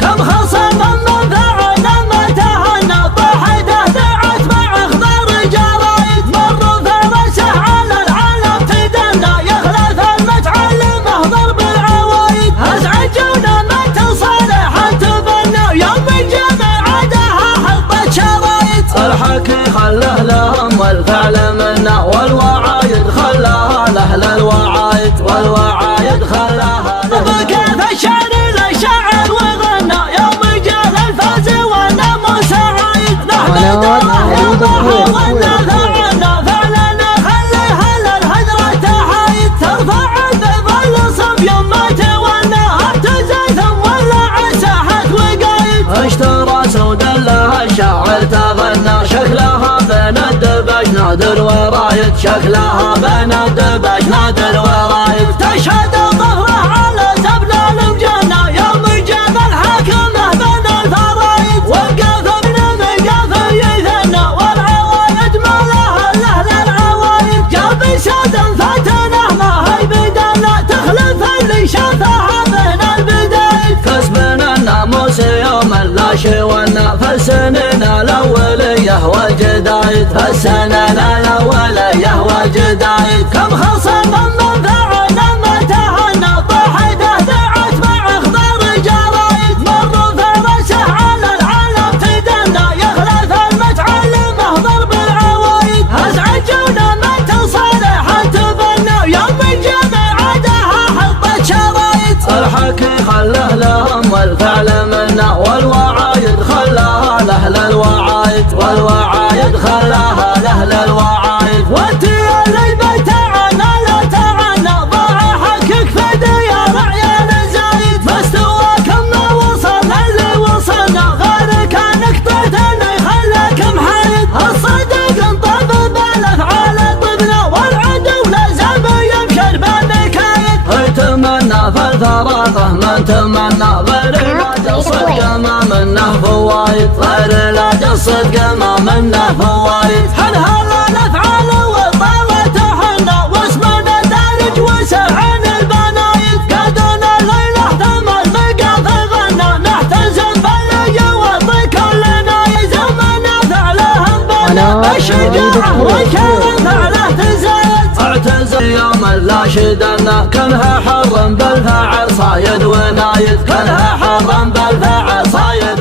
كم خصم من فعل ما تهنى طاحته دعت مع اخضر جرايد مروا فرسه على العالم تدنى يخلف المتعلم اهضر بالعوايد ازعجونا من تصالح تبنى يوم الجمع عادها حطت شرايط الحكي خله لهم والفعل منا والوعايد خلاها لاهل الوعايد والوعايد خلاها بكيف الشعر للشاعر وغنى يوم جاء الفوز والناموس عايد نحمد الله يرضاه ونفعنا فعلنا خليها للهجرة تحايد ترفع بظل صبي ما تولى اهتزت ولا ساحت وقايد اشترى سود لها الشاعر تغنى شكلها بين الدبش نادر ورايد شكلها بين الدبش نادر ورايد تشهد ظهره على سبل المجنة يوم جاب الحاكمه بين الفرايد وقف ابن مقاف يثنى والعوايد ما لها الا العوايد جاب ساد فتنه ما هي بدله تخلف اللي شافها بين البدايد كسبنا الناموس يوم لا شونا فالسنين الاوليه والجدايد فالسنين الاوليه والجدايد كم خصم من فعل ما تهنى طاحته دعت مع اخضر جرايد مروا فرسه على العالم تدنى يخلف المتعلم اهضر بالعوايد ازعجونا من تصالح تبنى يوم الجمع عادها حطت شرايط الحكي خله لهم والفعل منا والوعايد خلاها لاهل الوعايد والوعايد خلاها لاهل الوعايد وانت يا ليبه تعانى لا تعانى ضاع حقك فدي يا رعيان زايد ما استواك ما وصل اللي وصلنا غيرك نقطتنا يخليك محايد الصدق انطب بالافعال طبنا والعدو لازم يبشر بالمكايد اتمنى في الفراغه من تمنى غير لا الصدق ما منه فوايد غير لا الصدق ما منه فوايد حنها الافعال والطاوة حنا واسمنا دارج وسعن البنايد قادونا الليله ثم المقاف غنى نحتزم باللي يوطي كل نايد زمنا فعلهم بنا الشجاعه والكرم فعله تزايد اعتزل يوم لا شدنا كلها حرم بالفعل صايد ونايد كلها حرم بالفعل صايد